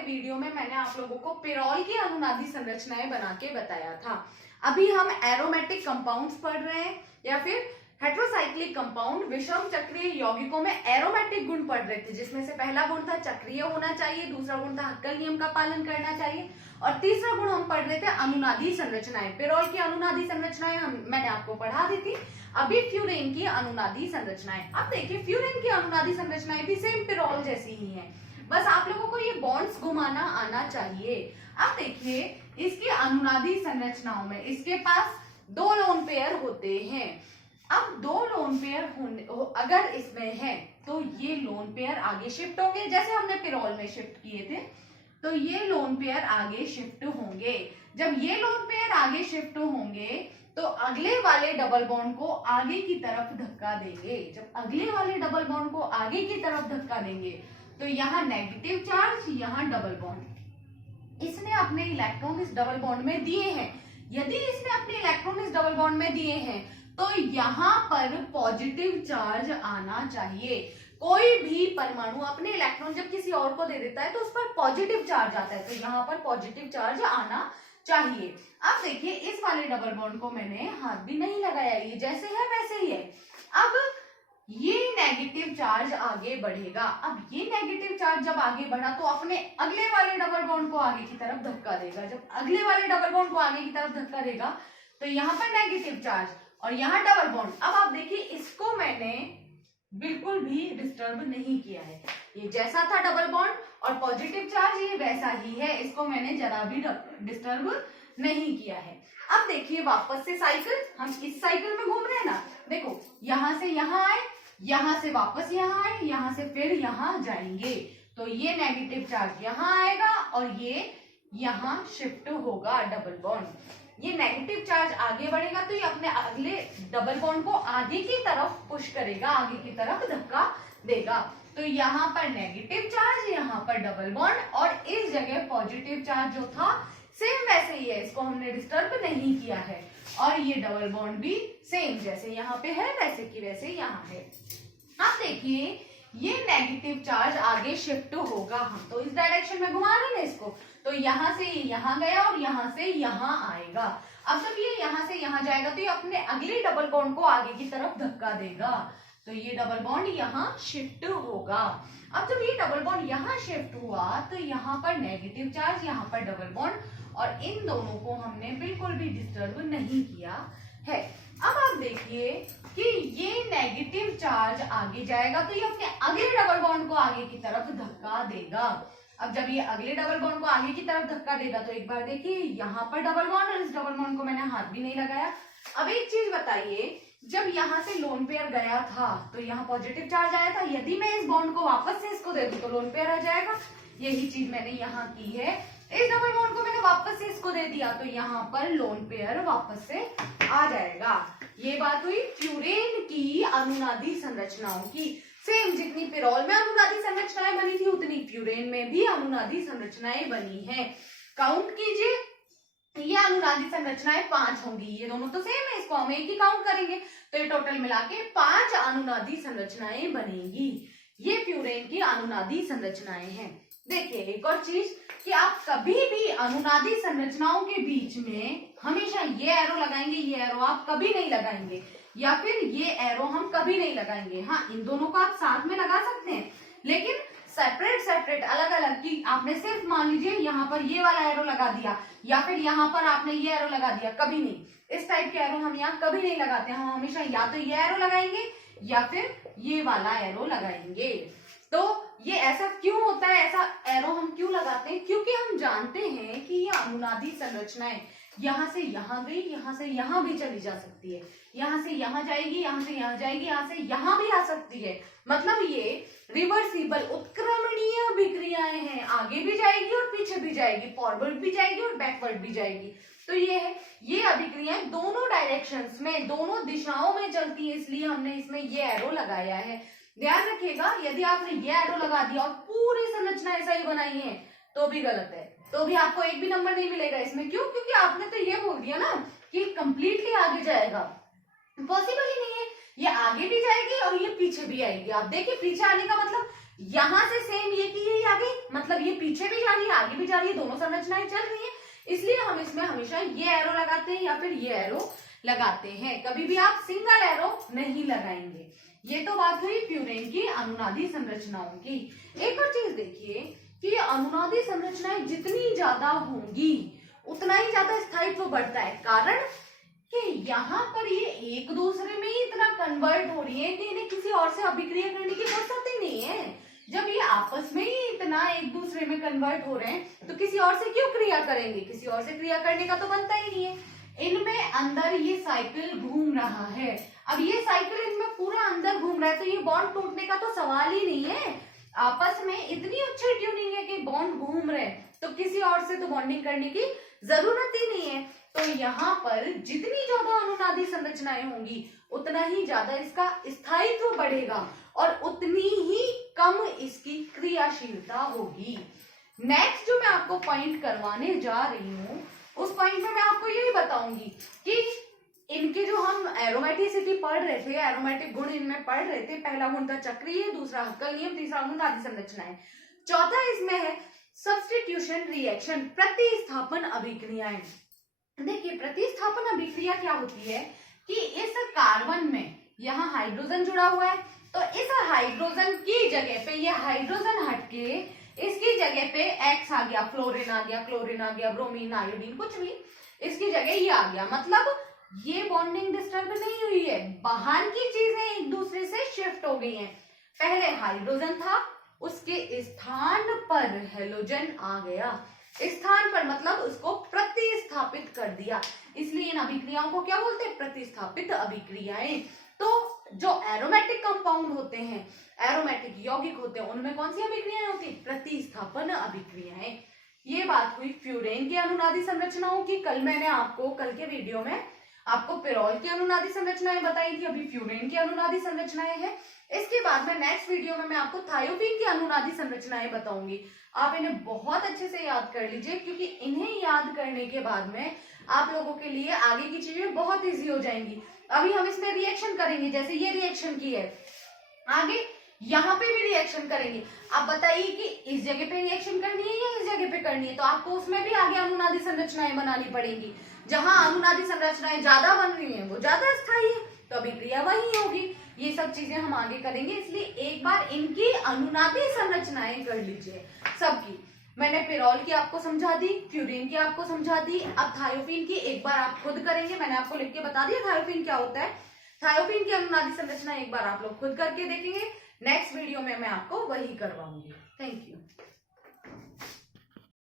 वाले वीडियो में मैंने आप लोगों को पिरोल की अनुनादी संरचनाएं बना के बताया था। अभी हम एरोमेटिक कंपाउंड्स पढ़ रहे हैं या फिर हेट्रोसाइक्लिक कंपाउंड विषम चक्रीय यौगिकों में एरोमेटिक गुण पढ़ रहे थे, जिसमें से पहला गुण था चक्रीय होना चाहिए, दूसरा गुण था हक्कल नियम का पालन करना चाहिए और तीसरा गुण हम पढ़ रहे थे अनुनादी संरचनाएं। पिरोल की अनुनादी संरचनाएं मैंने आपको पढ़ा दी थी। अभी फ्यूरेन की अनुनादी संरचनाएं। अब देखिए फ्यूरेन की अनुनादी संरचनाएं भी सेम पिरोल जैसी ही हैं, बस आप लोगों को ये बॉन्ड्स घुमाना आना चाहिए। अब देखिए इसकी अनुनादी संरचनाओं में इसके पास दो लोन पेयर होते हैं। अब दो लोन पेयर अगर इसमें है तो ये लोन पेयर आगे शिफ्ट होंगे, जैसे हमने पिरोल में शिफ्ट किए थे, तो ये लोन पेयर आगे शिफ्ट होंगे। जब ये लोन पेयर आगे शिफ्ट होंगे तो अगले वाले डबल बॉन्ड को आगे की तरफ धक्का देंगे। जब अगले वाले डबल बॉन्ड को आगे की तरफ धक्का देंगे तो यहाँ नेगेटिव चार्ज, यहाँ डबल बॉन्ड। इसने अपने इलेक्ट्रॉन इस डबल बॉन्ड में दिए हैं। यदि इसने अपने इलेक्ट्रॉन इस डबल बॉन्ड में दिए हैं तो यहाँ पर पॉजिटिव चार्ज आना चाहिए। कोई भी परमाणु अपने इलेक्ट्रॉन जब किसी और को दे देता है तो उस पर पॉजिटिव चार्ज आता है, तो यहाँ पर पॉजिटिव चार्ज आना चाहिए। अब देखिए इस वाले डबल बॉन्ड को मैंने हाथ भी नहीं लगाया, ये जैसे है वैसे ही है। अब ये नेगेटिव चार्ज आगे बढ़ेगा। अब ये नेगेटिव चार्ज जब आगे बढ़ा तो अपने अगले वाले डबल बॉन्ड को आगे की तरफ धक्का देगा। जब अगले वाले डबल बॉन्ड को आगे की तरफ धक्का देगा तो यहाँ पर नेगेटिव चार्ज और यहाँ डबल बॉन्ड। अब आप देखिए इसको मैंने बिल्कुल भी डिस्टर्ब नहीं किया है, ये जैसा था डबल बॉन्ड और पॉजिटिव चार्ज ये वैसा ही है, इसको मैंने जरा भी डिस्टर्ब नहीं किया है। अब देखिए वापस से साइकिल, हम इस साइकिल में घूम रहे हैं ना, देखो यहाँ से यहाँ आए, यहाँ से वापस यहाँ आए, यहाँ से फिर यहाँ जाएंगे, तो ये नेगेटिव चार्ज यहाँ आएगा और ये यहाँ शिफ्ट होगा डबल बॉन्ड। ये नेगेटिव चार्ज आगे बढ़ेगा तो ये अपने अगले डबल बॉन्ड को आगे की तरफ पुश करेगा, आगे की तरफ धक्का देगा। तो यहाँ पर नेगेटिव चार्ज, यहाँ पर डबल बॉन्ड और इस जगह पॉजिटिव चार्ज जो था सेम वैसे ही है, इसको हमने डिस्टर्ब नहीं किया है। और ये डबल बॉन्ड भी सेम जैसे यहाँ पे है वैसे की वैसे यहाँ है। अब देखिए ये नेगेटिव चार्ज आगे शिफ्ट होगा, हम तो इस डायरेक्शन में घुमा रहे हैं इसको, तो यहाँ से ये यहाँ गया और यहाँ से यहाँ आएगा। अब जब ये यहाँ से यहाँ जाएगा तो ये अपने अगले डबल बॉन्ड को आगे की तरफ धक्का देगा, तो ये डबल बॉन्ड यहाँ शिफ्ट होगा। अब जब ये डबल बॉन्ड यहाँ शिफ्ट हुआ तो यहाँ पर नेगेटिव चार्ज, यहाँ पर डबल बॉन्ड और इन दोनों को हमने बिल्कुल भी डिस्टर्ब नहीं किया है। अब आप देखिए कि ये नेगेटिव चार्ज आगे जाएगा तो ये अपने अगले डबल बॉन्ड को आगे की तरफ धक्का देगा। अब जब ये अगले डबल बॉन्ड को आगे की तरफ धक्का देगा तो एक बार देखिए यहाँ पर डबल बॉन्ड और इस डबल बॉन्ड को मैंने हाथ भी नहीं लगाया। अब एक चीज बताइए, जब यहाँ से लोन पेयर गया था तो यहाँ पॉजिटिव चार्ज आया था, यदि मैं इस बॉन्ड को वापस से इसको दे दूं तो लोन पेयर आ जाएगा। यही चीज मैंने यहाँ की है, इस डबल बॉन्ड को मैंने वापस से इसको दे दिया तो यहाँ पर लोन पेयर वापस से आ जाएगा। ये बात हुई फ्यूरेन की अनुनादी संरचनाओं की। सेम जितनी पिरोल में अनुनादी संरचनाएं बनी थी उतनी फ्यूरेन में भी अनुनादी संरचनाएं बनी हैं। काउंट कीजिए, ये अनुनादी संरचनाएं 5 होंगी, ये दोनों तो सेम है, इसको हम एक ही काउंट करेंगे तो ये टोटल मिला के 5 अनुनादी संरचनाएं बनेगी। ये फ्यूरेन की अनुनादी संरचनाएं हैं। देखिए एक और चीज कि आप कभी भी अनुनादी संरचनाओं के बीच में हमेशा ये एरो लगाएंगे, ये एरो आप कभी नहीं लगाएंगे, या फिर ये एरो हम कभी नहीं लगाएंगे। हाँ, इन दोनों को आप साथ में लगा सकते हैं लेकिन सेपरेट सेपरेट अलग अलग की आपने सिर्फ मान लीजिए यहाँ पर ये वाला एरो लगा दिया या फिर यहाँ पर आपने ये एरो लगा दिया, कभी नहीं। इस टाइप के एरो हम यहाँ कभी नहीं लगाते, हम हमेशा या तो ये एरो लगाएंगे या फिर ये वाला एरो लगाएंगे। तो ये ऐसा क्यों होता है, ऐसा एरो हम क्यों लगाते हैं? क्योंकि हम जानते हैं कि ये अनुनादी संरचनाएं यहाँ से यहाँ गई, यहाँ से यहाँ भी चली जा सकती है, यहाँ से यहाँ जाएगी, यहाँ से यहाँ जाएगी, यहाँ से यहाँ भी आ सकती है। मतलब ये रिवर्सिबल उत्क्रमणीय अभिक्रियाएं हैं, आगे भी जाएगी और पीछे भी जाएगी, फॉरवर्ड भी जाएगी और बैकवर्ड भी जाएगी। तो ये है, ये अभिक्रियाएं दोनों डायरेक्शंस में, दोनों दिशाओं में चलती है, इसलिए हमने इसमें ये एरो लगाया है। ध्यान रखिएगा, यदि आपने ये एरो लगा दिया और पूरी संरचना ऐसा ही बनाई है तो भी गलत है, तो भी आपको एक भी नंबर नहीं मिलेगा इसमें। क्यों? क्योंकि आपने तो ये बोल दिया ना कि कंप्लीटली आगे जाएगा, पॉसिबल ही नहीं है। ये आगे भी जाएगी और ये पीछे भी आएगी। आप देखिए पीछे आने का मतलब यहां से सेम ये की यही आ गई, मतलब ये पीछे भी जा रही है आगे भी जा रही है, दोनों संरचनाएं चल रही है, इसलिए हम इसमें हमेशा ये एरो लगाते हैं या फिर ये एरो लगाते हैं, कभी भी आप सिंगल एरो नहीं लगाएंगे। ये तो बात हुई फ्यूरेन की अनुनादी संरचनाओं की। एक और चीज देखिए कि अनुनादी संरचनाएं जितनी ज्यादा होंगी उतना ही ज्यादा स्थायित्व बढ़ता है, कारण कि यहाँ पर ये एक दूसरे में ही इतना कन्वर्ट हो रही है कि इन्हें किसी और से अभिक्रिया करने की जरूरत ही नहीं है। जब ये आपस में ही इतना एक दूसरे में कन्वर्ट हो रहे हैं तो किसी और से क्यों क्रिया करेंगे, किसी और से क्रिया करने का तो बनता ही नहीं है। इनमें अंदर ये साइकिल घूम रहा है, अब ये साइकिल इनमें पूरा अंदर घूम रहा है तो ये बॉन्ड टूटने का तो सवाल ही नहीं है। आपस में इतनी अच्छी ट्यूनिंग है कि बॉन्ड घूम रहे हैं तो किसी और से तो बॉन्डिंग करने की जरूरत ही नहीं है। तो यहाँ पर जितनी ज्यादा अनुनादी संरचनाएं होंगी उतना ही ज्यादा इसका स्थायित्व बढ़ेगा और उतनी ही कम इसकी क्रियाशीलता होगी। नेक्स्ट जो मैं आपको पॉइंट करवाने जा रही हूँ उस पॉइंट में मैं आपको यही बताऊंगी कि इनके जो हम एरोमेटिसिटी पढ़ रहे थे, एरोमेटिक गुण इनमें पढ़ रहे थे, पहला गुण था चक्रीय, दूसरा हक्कल नियम, तीसरा गुण आदि संरचनाएं, चौथा इसमें है सब्स्टिट्यूशन रिएक्शन, प्रतिस्थापन अभिक्रियाएं। देखिए प्रतिस्थापन अभिक्रिया क्या होती है कि इस कार्बन में यहाँ हाइड्रोजन जुड़ा हुआ है तो इस हाइड्रोजन की जगह पे ये हाइड्रोजन हटके इसकी जगह पे एक्स आ गया, फ्लोरीन आ गया, क्लोरीन आ गया, ब्रोमीन, आयोडीन, कुछ भी इसकी जगह ये आ गया, मतलब ये बॉन्डिंग डिस्टर्ब नहीं हुई है, बाहर की चीजें एक दूसरे से शिफ्ट हो गई हैं। पहले हाइड्रोजन था उसके स्थान पर हेलोजन आ गया, स्थान पर मतलब उसको प्रतिस्थापित कर दिया, इसलिए इन अभिक्रियाओं को क्या बोलते हैं, प्रतिस्थापित अभिक्रियाएं। तो जो एरोमेटिक कंपाउंड होते हैं, एरोमेटिक यौगिक होते हैं, उनमें कौन सी अभिक्रियाएं होती है, प्रतिस्थापन अभिक्रियाएं। ये बात हुई फ्यूरेन की अनुनादी संरचनाओं की। कल मैंने आपको कल के वीडियो में आपको पिरोल की अनुनादी संरचनाएं बताई थी, अभी फ्यूरेन की अनुनादी संरचनाएं हैं। इसके बाद में नेक्स्ट वीडियो में मैं आपको थायोपीन की अनुनादी संरचनाएं बताऊंगी। आप इन्हें बहुत अच्छे से याद कर लीजिए क्योंकि इन्हें याद करने के बाद में आप लोगों के लिए आगे की चीजें बहुत इजी हो जाएंगी। अभी हम इसमें रिएक्शन करेंगे, जैसे ये रिएक्शन की है, आगे यहाँ पे भी रिएक्शन करेंगे। आप बताइए कि इस जगह पे रिएक्शन करनी है या इस जगह पे करनी है, तो आपको उसमें भी आगे अनुनादी संरचनाएं बनानी पड़ेंगी। जहां अनुनादी संरचनाएं ज्यादा बन रही हैं वो ज्यादा स्थायी है तो अभिक्रिया वही होगी। ये सब चीजें हम आगे करेंगे, इसलिए एक बार इनकी अनुनादी संरचनाएं कर लीजिए सबकी। मैंने पिरोल की आपको समझा दी, फ्यूरेन की आपको समझा दी, अब थायोपीन की एक बार आप खुद करेंगे। मैंने आपको लिख के बता दिया थायोपीन क्या होता है। थायोपीन की अनुनादी संरचना एक बार आप लोग खुद करके देखेंगे। नेक्स्ट वीडियो में मैं आपको वही करवाऊंगी। Thank you.